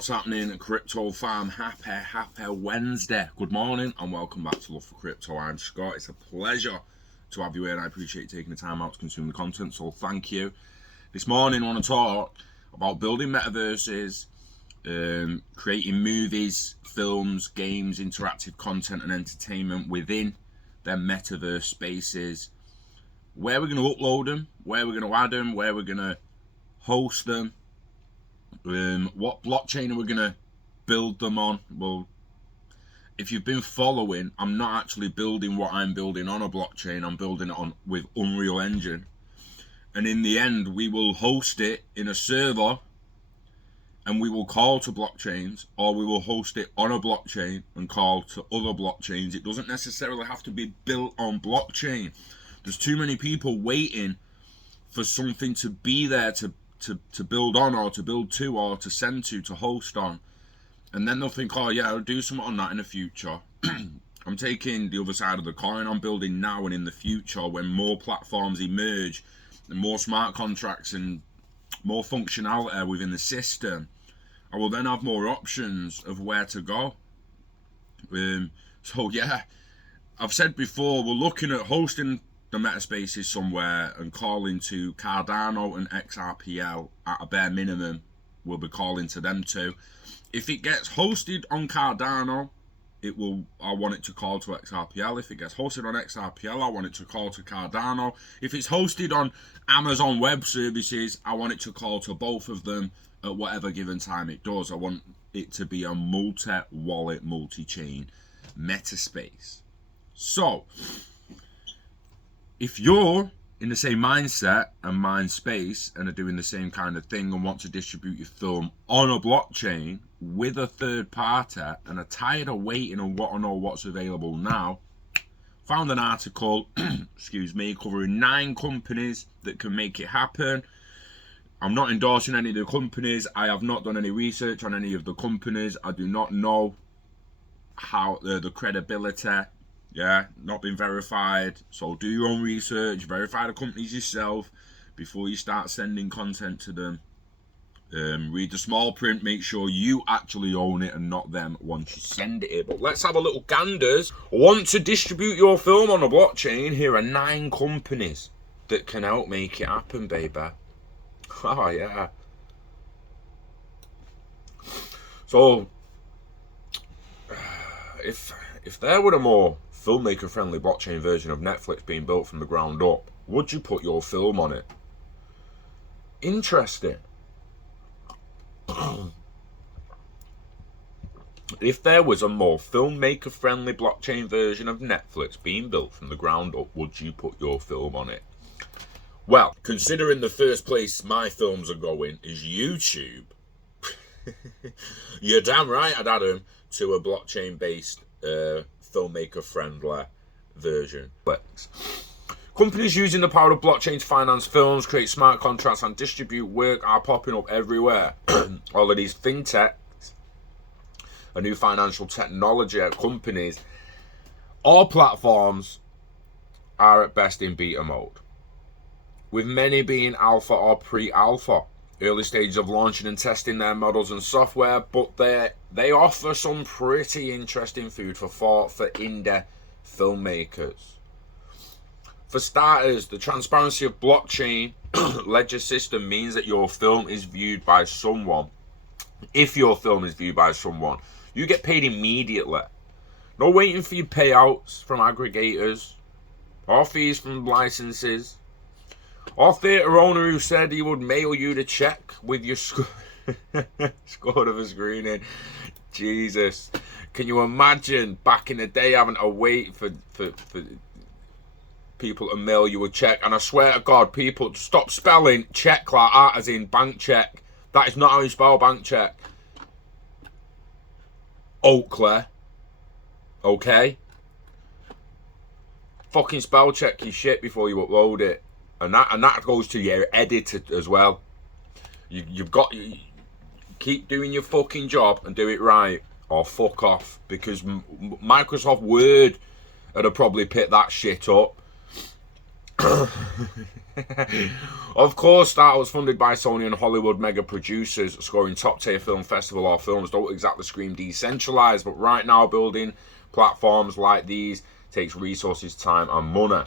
What's happening, Crypto Farm? Happy Wednesday. Good morning and welcome back to Love for Crypto. I'm Scott. It's a pleasure to have you here and I appreciate you taking the time out to consume the content, so thank you. This morning I want to talk about building metaverses, creating movies, films, games, interactive content and entertainment within their metaverse spaces, where we're going to upload them, where we're going to add them, where we're going to host them, what blockchain are we going to build them on. Well, if you've been following, I'm not actually building what I'm building on a blockchain. I'm building it on with Unreal Engine, and in the end we will host it in a server and we will call to blockchains, or we will host it on a blockchain and call to other blockchains. It doesn't necessarily have to be built on blockchain. There's too many people waiting for something to be there to build on, or to build to, or to send to host on, and then they'll think, oh yeah, I'll do something on that in the future. I'm taking the other side of the coin. I'm building now and in the future, when more platforms emerge and more smart contracts and more functionality within the system, I will then have more options of where to go. So yeah, I've said before, we're looking at hosting the metaspaces somewhere and calling to Cardano and XRPL at a bare minimum. We'll be calling to them too. If it gets hosted on Cardano, I want it to call to XRPL. If it gets hosted on XRPL, I want it to call to Cardano. If it's hosted on Amazon Web Services, I want it to call to both of them at whatever given time it does. I want it to be a multi-wallet, multi-chain metaspace. So if you're in the same mindset and mind space and are doing the same kind of thing and want to distribute your film on a blockchain with a third party and are tired of waiting and want to know what's available now, found an article, excuse me, covering 9 companies that can make it happen. I'm not endorsing any of the companies. I have not done any research on any of the companies. I do not know how the credibility. Yeah, not been verified. So do your own research, verify the companies yourself before you start sending content to them. Read the small print, make sure you actually own it and not them once you send it. But let's have a little ganders. Want to distribute your film on a blockchain? Here are 9 companies that can help make it happen, baby. Oh yeah. So if there were a more filmmaker-friendly blockchain version of Netflix being built from the ground up, would you put your film on it? Interesting. If there was a more filmmaker-friendly blockchain version of Netflix being built from the ground up, would you put your film on it? Well, considering the first place my films are going is YouTube, you're damn right I'd add them to a blockchain-based filmmaker-friendly version. Companies using the power of blockchain to finance films, create smart contracts and distribute work are popping up everywhere. All of these fintechs, a new financial technology companies, all platforms are at best in beta mode, with many being alpha or pre-alpha, early stages of launching and testing their models and software, but they offer some pretty interesting food for thought for indie filmmakers. For starters, the transparency of blockchain ledger system means that your film is viewed by someone. If your film is viewed by someone, you get paid immediately. No waiting for your payouts from aggregators or fees from licenses, or theatre owner who said he would mail you the check with your score of a screening. Jesus. Can you imagine back in the day having to wait for people to mail you a check? And I swear to God, people, stop spelling check like that as in bank check. That is not how you spell bank check. Oakley. Okay? Fucking spell check your shit before you upload it. And that goes to your editor as well. You've got to keep doing your fucking job and do it right, or fuck off, because Microsoft Word would have probably picked that shit up. Of course, that was funded by Sony and Hollywood mega producers, scoring top-tier film festival or films don't exactly scream decentralized, but right now building platforms like these takes resources, time, and money.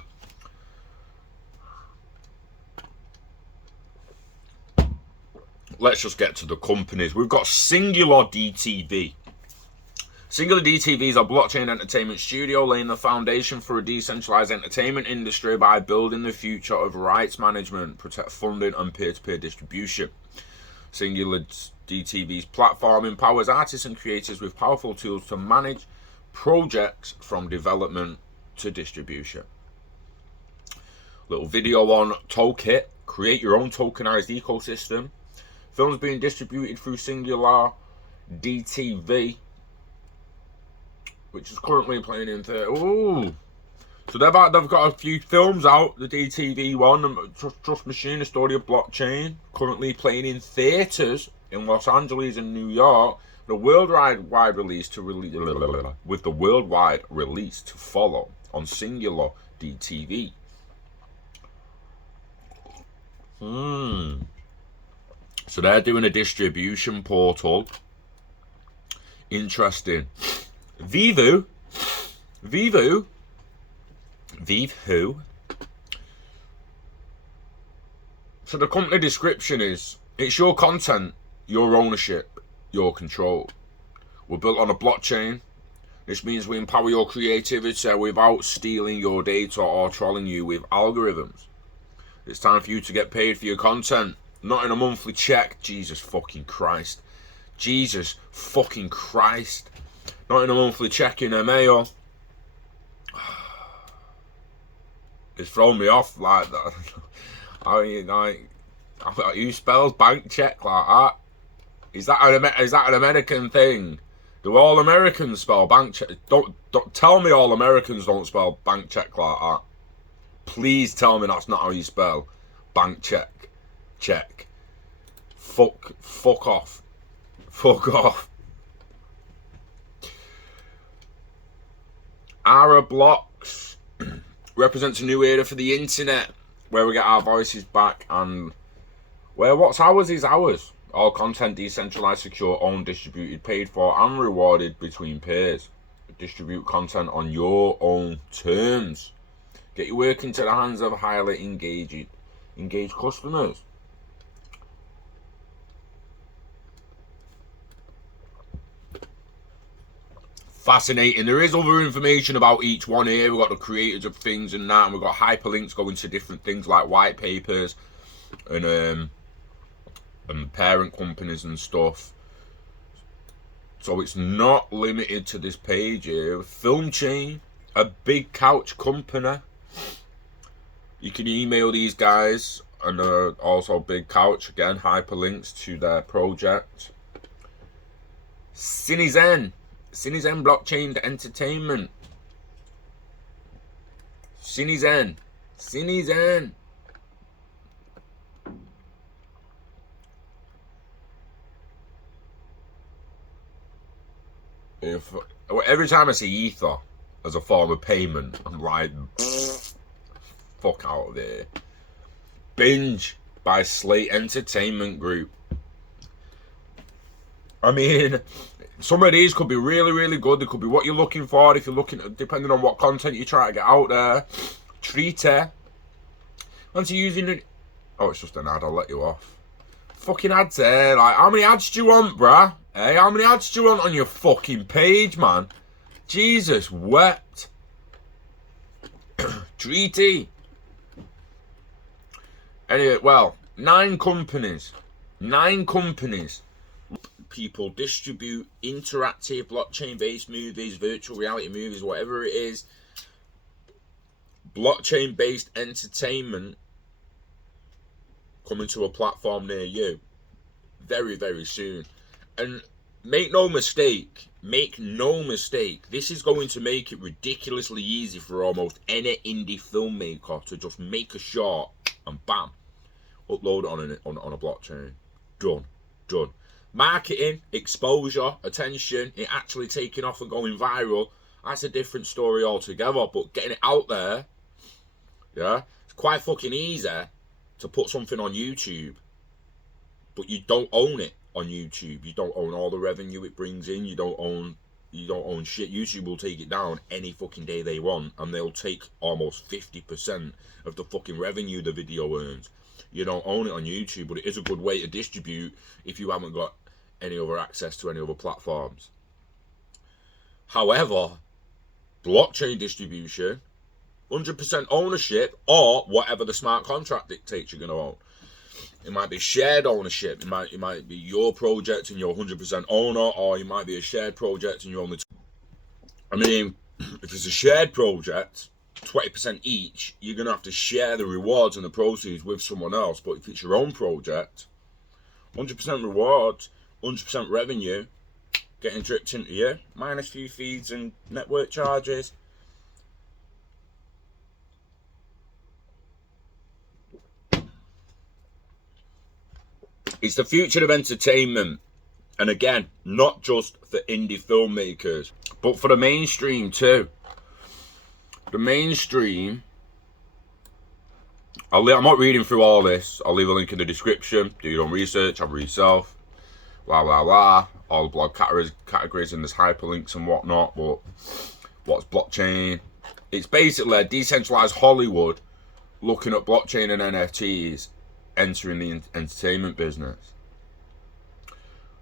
Let's just get to the companies. We've got Singular DTV. Singular DTV is a blockchain entertainment studio laying the foundation for a decentralized entertainment industry by building the future of rights management, protect funding, and peer-to-peer distribution. Singular DTV's platform empowers artists and creators with powerful tools to manage projects from development to distribution. Little video on Tokit. Create your own tokenized ecosystem. Films being distributed through Singular DTV, which is currently playing in theatre. Ooh. So they've got a few films out, the DTV one, Trust Machine, a story of blockchain, currently playing in theatres in Los Angeles and New York, with the worldwide release to follow on Singular DTV. So they're doing a distribution portal. Interesting. Vivu. So the company description is, it's your content, your ownership, your control. We're built on a blockchain. This means we empower your creativity without stealing your data or trolling you with algorithms. It's time for you to get paid for your content, not in a monthly check. Jesus fucking Christ. Not in a monthly check in a mail. It's thrown me off like that. Who spells bank check like that? Is that an American thing? Do all Americans spell bank check? Don't tell me all Americans don't spell bank check like that. Please tell me that's not how you spell bank check. Check. Fuck off. Ara Blocks represents a new era for the internet, where we get our voices back, and where what's ours is ours. All content decentralized, secure, owned, distributed, paid for, and rewarded between peers. Distribute content on your own terms. Get your work into the hands of highly engaged customers. Fascinating. There is other information about each one here. We've got the creators of things and that, and we've got hyperlinks going to different things like white papers and parent companies and stuff. So it's not limited to this page here. Film chain, a big couch company. You can email these guys, and also Big Couch, again, hyperlinks to their project. Cinezen Blockchain Entertainment. Cinezen. Every time I see Ether as a form of payment, I'm like, fuck out of here. Binge by Slate Entertainment Group. I mean, some of these could be really, really good. They could be what you're looking for if you're looking, depending on what content you try to get out there. Treater. Once you're using it. Oh, it's just an ad. I'll let you off. Fucking ads there. Like, how many ads do you want, bruh? Hey, how many ads do you want on your fucking page, man? Jesus wept. Treaty. Anyway, well, 9 companies. People distribute interactive blockchain-based movies, virtual reality movies, whatever it is. Blockchain-based entertainment coming to a platform near you very, very soon. And make no mistake, this is going to make it ridiculously easy for almost any indie filmmaker to just make a short and bam, upload it on a blockchain. Done. Marketing, exposure, attention, it actually taking off and going viral, that's a different story altogether. But getting it out there, yeah, it's It's quite fucking easy to put something on YouTube, but you don't own it on YouTube. You don't own all the revenue it brings in. You don't own shit. YouTube will take it down any fucking day they want, and they'll take almost 50% of the fucking revenue the video earns. You don't own it on YouTube, but it is a good way to distribute if you haven't got any other access to any other platforms. However, blockchain distribution, 100% ownership, or whatever the smart contract dictates you're going to own. It might be shared ownership. It might be your project and you're 100% owner, or it might be a shared project and you're only. I mean, if it's a shared project, 20% each, you're going to have to share the rewards and the proceeds with someone else. But if it's your own project, 100% rewards, 100% revenue, getting dripped into you, minus few fees and network charges. It's the future of entertainment. And again, not just for indie filmmakers, but for the mainstream too. The mainstream, I'm not reading through all this. I'll leave a link in the description. Do your own research, have a read yourself. Blah, blah, blah. All the blog categories and there's hyperlinks and whatnot. But what's blockchain? It's basically a decentralized Hollywood looking at blockchain and NFTs entering the entertainment business.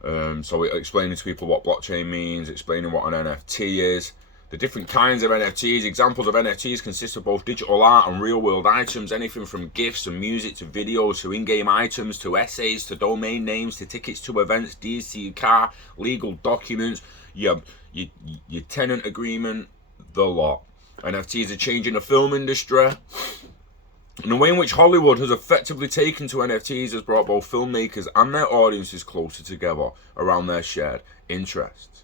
So explaining to people what blockchain means, explaining what an NFT is, the different kinds of NFTs. Examples of NFTs consist of both digital art and real-world items, anything from gifts and music to videos to in-game items to essays to domain names to tickets to events, deeds to your car, legal documents, your tenant agreement, the lot. NFTs are changing the film industry. And the way in which Hollywood has effectively taken to NFTs has brought both filmmakers and their audiences closer together around their shared interests.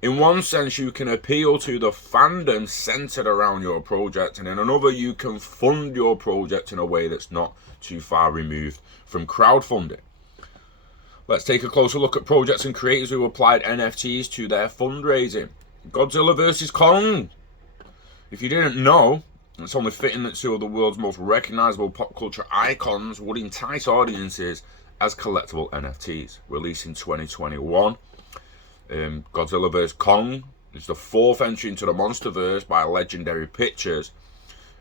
In one sense, you can appeal to the fandom centered around your project, and in another, you can fund your project in a way that's not too far removed from crowdfunding. Let's take a closer look at projects and creators who applied NFTs to their fundraising. Godzilla vs. Kong. If you didn't know, it's only fitting that two of the world's most recognizable pop culture icons would entice audiences as collectible NFTs. Released in 2021, Godzilla vs. Kong is the fourth entry into the MonsterVerse by Legendary Pictures.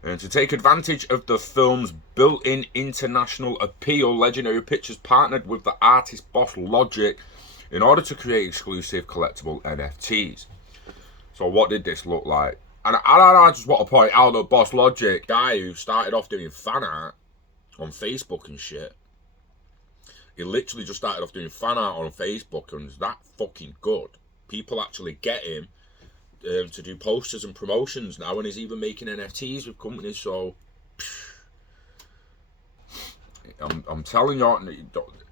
And to take advantage of the film's built-in international appeal, Legendary Pictures partnered with the artist Boss Logic in order to create exclusive collectible NFTs. So what did this look like? And I just want to point out that Boss Logic, guy who started off doing fan art on Facebook and shit, he literally just started off doing fan art on Facebook, and it's that fucking good. People actually get him to do posters and promotions now, and he's even making NFTs with companies. So I'm telling you,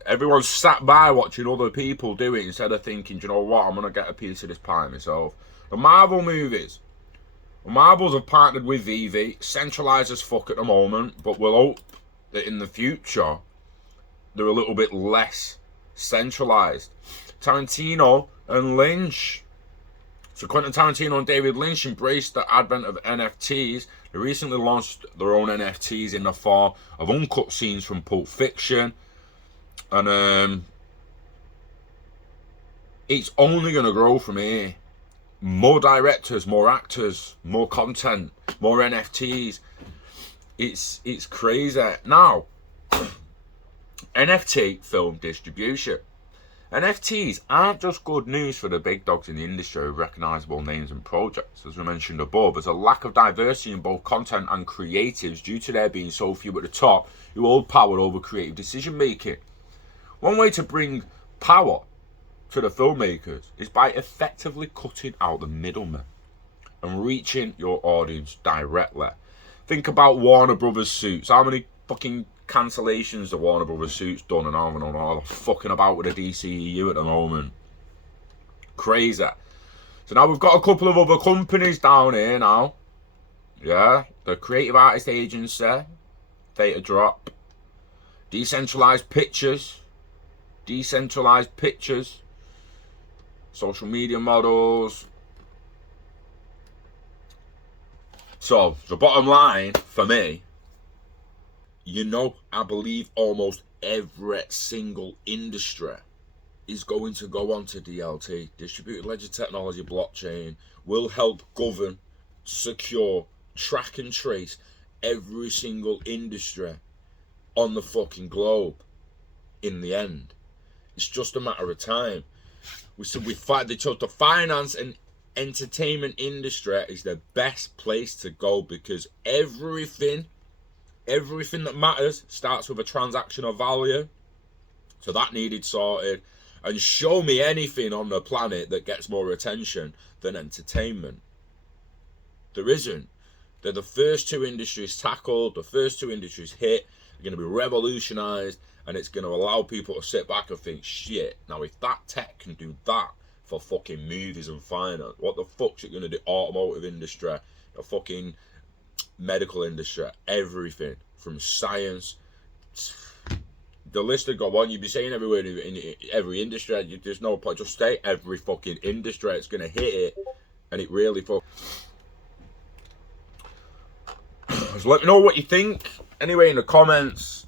everyone's sat by watching other people do it instead of thinking, do you know what, I'm going to get a piece of this pie myself. The Marvel movies. Marvels have partnered with Vivi, centralised as fuck at the moment, but we'll hope that in the future they're a little bit less centralised. Tarantino and Lynch. So Quentin Tarantino and David Lynch embraced the advent of NFTs. They recently launched their own NFTs in the form of uncut scenes from Pulp Fiction. And it's only going to grow from here. More directors, more actors, more content, more NFTs. It's crazy. Now, NFT film distribution. NFTs aren't just good news for the big dogs in the industry with recognisable names and projects. As we mentioned above, there's a lack of diversity in both content and creatives due to there being so few at the top who hold power over creative decision making. One way to bring power to the filmmakers is by effectively cutting out the middleman and reaching your audience directly. Think about Warner Brothers Suits. How many fucking cancellations the Warner Brothers Suits done, and all the fucking about with the DCEU at the moment. Crazy. So now we've got a couple of other companies down here now. Yeah, the Creative Artist Agency, Theta Drop, Decentralised Pictures, social media models. So the bottom line for me you know, I believe almost every single industry is going to go on to DLT. Distributed ledger technology, blockchain, will help govern, secure, track and trace every single industry on the fucking globe in the end. It's just a matter of time. They chose the finance and entertainment industry is the best place to go, because everything that matters starts with a transaction of value. So that needed sorted. And show me anything on the planet that gets more attention than entertainment. There isn't. They're the first two industries tackled, the first two industries hit, are going to be revolutionised, and it's going to allow people to sit back and think, shit, now if that tech can do that for fucking movies and finance, what the fuck's it going to do? Automotive industry, the fucking medical industry, everything from science. The list would go on. You'd be saying everywhere in every industry. There's no point. Just state every fucking industry. It's going to hit it, and it really So let me know what you think. Anyway, in the comments.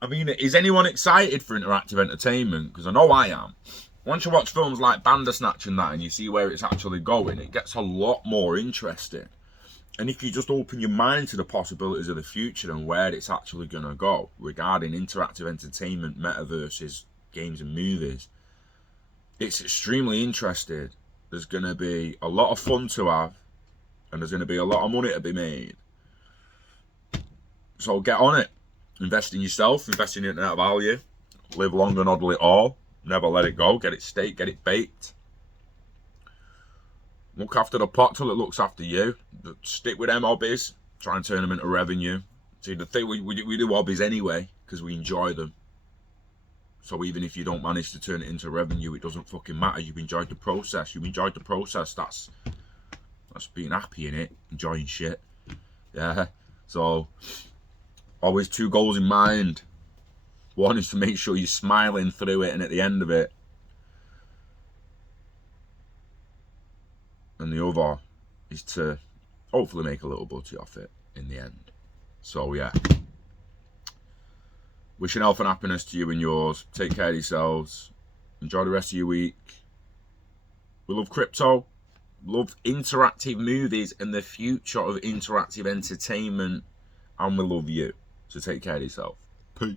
Is anyone excited for interactive entertainment? Because I know I am. Once you watch films like Bandersnatch and that, and you see where it's actually going, it gets a lot more interesting. And if you just open your mind to the possibilities of the future and where it's actually going to go regarding interactive entertainment, metaverses, games and movies, it's extremely interesting. There's going to be a lot of fun to have, and there's going to be a lot of money to be made. So get on it. Invest in yourself, invest in internet value, live long and hodl it all, never let it go, get it staked, get it baked. Look after the pot till it looks after you. Stick with them hobbies, try and turn them into revenue. See, the thing, we do hobbies anyway because we enjoy them. So even if you don't manage to turn it into revenue, it doesn't fucking matter. You've enjoyed the process. You've enjoyed the process. That's being happy in it, enjoying shit. Yeah. So always two goals in mind. One is to make sure you're smiling through it and at the end of it. And the other is to hopefully make a little butty off it in the end. So yeah. Wishing health and happiness to you and yours. Take care of yourselves. Enjoy the rest of your week. We love crypto. Love interactive movies and the future of interactive entertainment. And we love you. So take care of yourself. Peace.